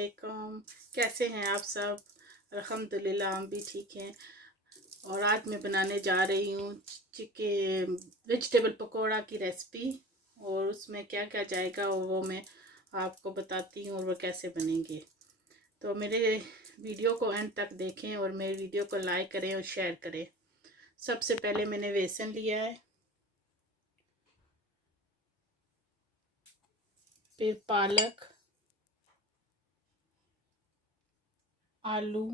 वालेकुम। कैसे हैं आप सब? अल्हम्दुलिल्लाह हम भी ठीक हैं। और आज मैं बनाने जा रही हूँ चिकन वेजिटेबल पकोड़ा की रेसिपी। और उसमें क्या क्या जाएगा और वो मैं आपको बताती हूँ और वो कैसे बनेंगे। तो मेरे वीडियो को एंड तक देखें और मेरे वीडियो को लाइक करें और शेयर करें। सबसे पहले मैंने बेसन लिया है, फिर पालक, आलू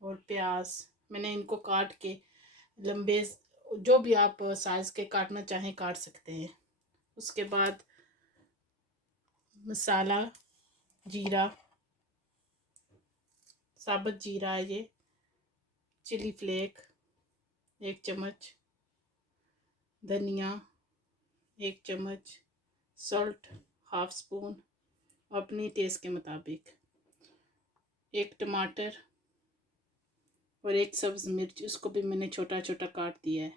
और प्याज। मैंने इनको काट के लंबे, जो भी आप साइज़ के काटना चाहें काट सकते हैं। उसके बाद मसाला, जीरा, साबुत जीरा है ये, चिली फ्लेक 1 चम्मच, धनिया 1 चम्मच, सॉल्ट हाफ स्पून अपनी टेस्ट के मुताबिक, 1 टमाटर और 1 सब्ज़ मिर्च, उसको भी मैंने छोटा छोटा काट दिया है,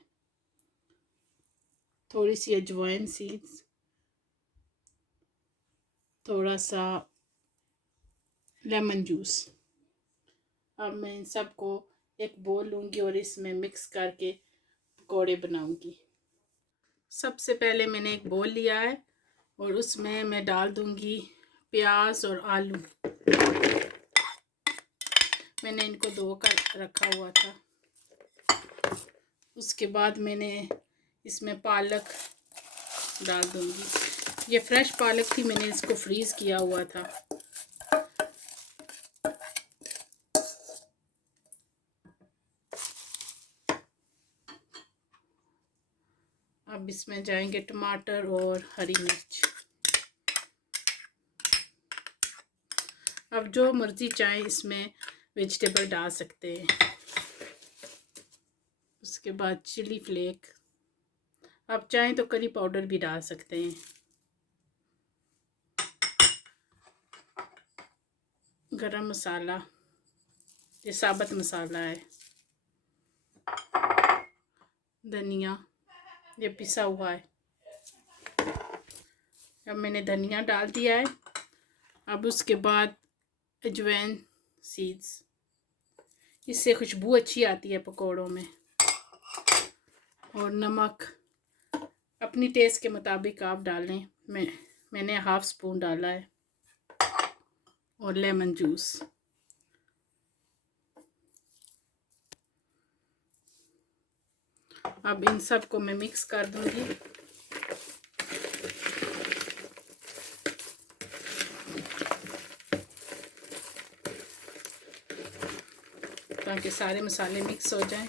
थोड़ी सी अजवाइन सीड्स, थोड़ा सा लेमन जूस। अब मैं इन सब को एक बोल लूँगी और इसमें मिक्स करके पकौड़े बनाऊँगी। सबसे पहले मैंने एक बोल लिया है और उसमें मैं डाल दूँगी प्याज और आलू। मैंने इनको धो कर रखा हुआ था। उसके बाद मैंने इसमें पालक डाल दूँगी। ये फ्रेश पालक थी, मैंने इसको फ्रीज़ किया हुआ था। अब इसमें जाएंगे टमाटर और हरी मिर्च। अब जो मर्ज़ी चाहे इसमें वेजिटेबल डाल सकते हैं। उसके बाद चिली फ्लेक, आप चाहें तो करी पाउडर भी डाल सकते हैं। गरम मसाला, ये साबुत मसाला है। धनिया, ये पिसा हुआ है। अब मैंने धनिया डाल दिया है। अब उसके बाद अजवाइन सीड्स, इससे खुशबू अच्छी आती है पकोड़ों में। और नमक अपनी टेस्ट के मुताबिक आप डालें। मैंने हाफ स्पून डाला है। और लेमन जूस। अब इन सब को मैं मिक्स कर दूंगी। ताकि सारे मसाले मिक्स हो जाएं।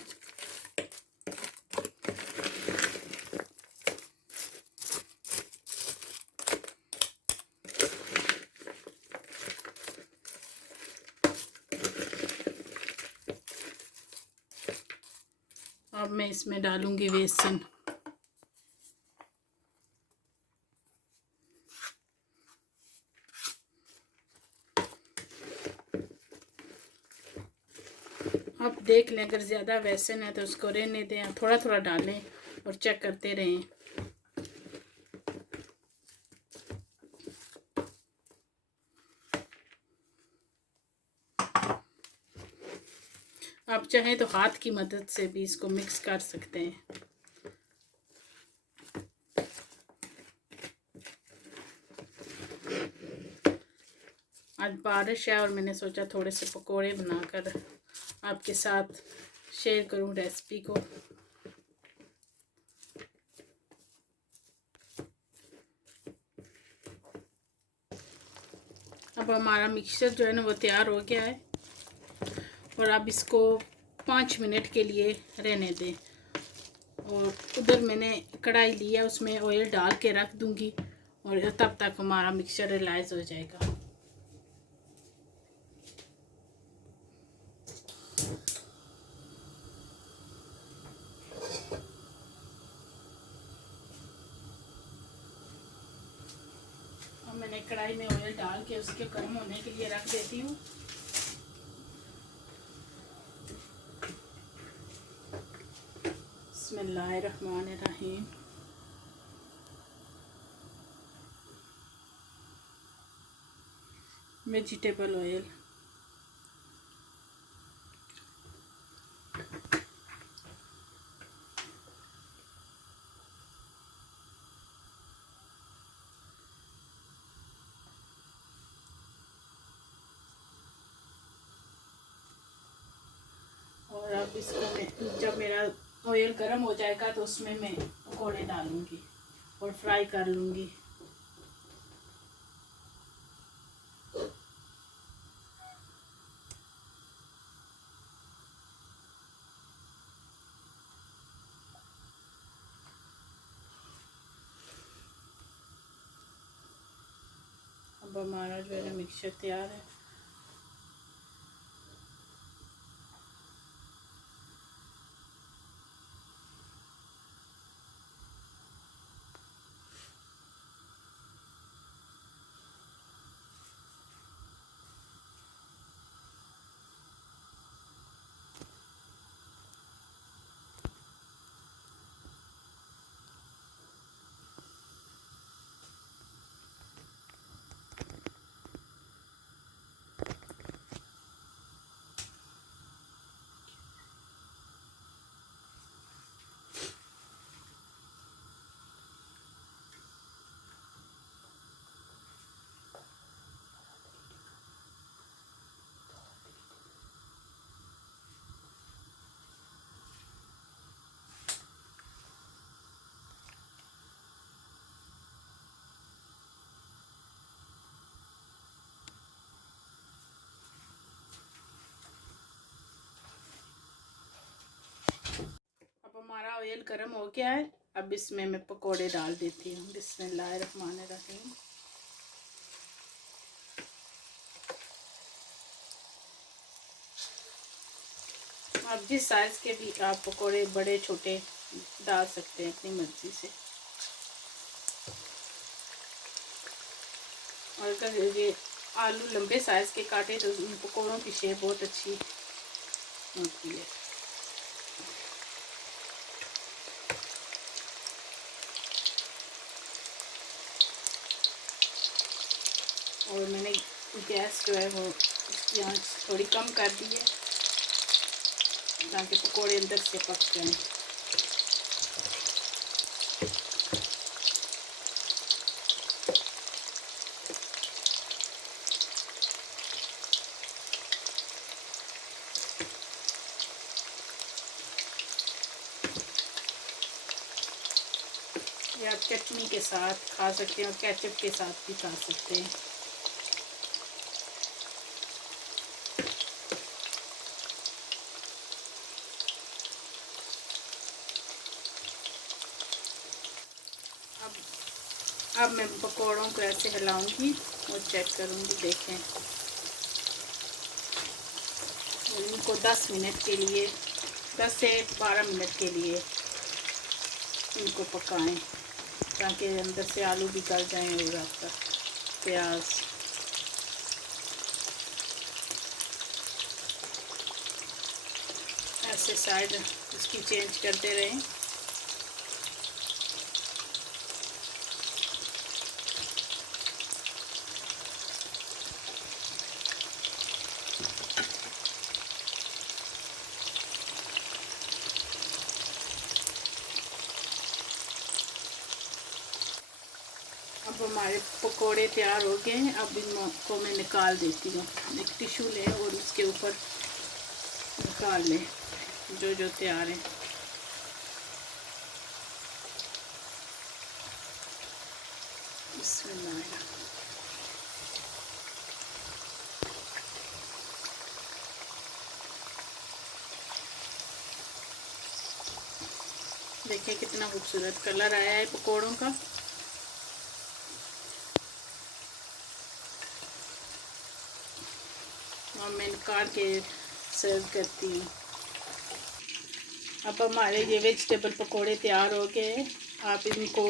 अब मैं इसमें डालूंगी बेसन। आप देख लें, अगर ज़्यादा बेसन है तो उसको रहने दें, थोड़ा थोड़ा डालें और चेक करते रहें। आप चाहें तो हाथ की मदद से भी इसको मिक्स कर सकते हैं। आज बारिश है और मैंने सोचा थोड़े से पकोड़े बनाकर आपके साथ शेयर करूं रेसिपी को। अब हमारा मिक्सचर जो है ना वो तैयार हो गया है। और अब इसको 5 मिनट के लिए रहने दें। और उधर मैंने कढ़ाई लिया, उसमें ऑयल डाल के रख दूंगी और तब तक हमारा मिक्सचर रिलाइज हो जाएगा। अब मैंने कढ़ाई में ऑयल डाल के उसके गर्म होने के लिए रख देती हूँ। बिस्मिल्लाहिर्रहमानिर्रहीम। Vegetable oil. और अब इसको मैं, जब मेरा ऑयल गर्म हो जाएगा तो उसमें मैं पकौड़े डालूंगी और फ्राई कर लूँगी। अब हमारा जो है मिक्सचर तैयार है। हमारा ऑयल गर्म हो गया है। अब इसमें मैं पकोड़े डाल देती हूँ। बिस्मिल्लाहिर्रहमानिर्रहीम। आप जिस साइज़ के भी आप पकोड़े बड़े छोटे डाल सकते हैं अपनी मर्ज़ी से। और अगर ये आलू लंबे साइज़ के काटे तो उन पकोड़ों की शेप बहुत अच्छी होती है। और मैंने गैस जो है वो उसकी आंच थोड़ी कम कर दी है ताकि पकोड़े अंदर से पक जाएं। या आप चटनी के साथ खा सकते हैं और केचप के साथ भी खा सकते हैं। अब मैं पकौड़ों को ऐसे हिलाऊंगी और चेक करूंगी। देखें, इनको 10 मिनट के लिए, 10 से 12 मिनट के लिए इनको पकाएं ताकि अंदर से आलू भी गल जाएं और आपका प्याज। ऐसे साइड इसकी चेंज करते रहें। अब हमारे पकोड़े तैयार हो गए हैं। अब इनको मैं निकाल देती हूँ। एक टिश्यू लें और उसके ऊपर निकाल लें जो जो तैयार है। बिस्मिल्लाह। देखिए कितना खूबसूरत कलर आया है पकोड़ों का। और मैं निकाल के सर्व करती हूँ। अब हमारे ये वेजिटेबल पकोड़े तैयार हो गए हैं। आप इनको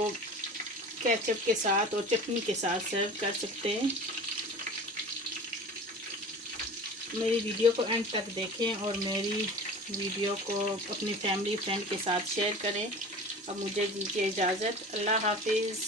केचप के साथ और चटनी के साथ सर्व कर सकते हैं। मेरी वीडियो को एंड तक देखें और मेरी वीडियो को अपनी फैमिली फ्रेंड के साथ शेयर करें। अब मुझे दीजिए इजाज़त। अल्लाह हाफिज़।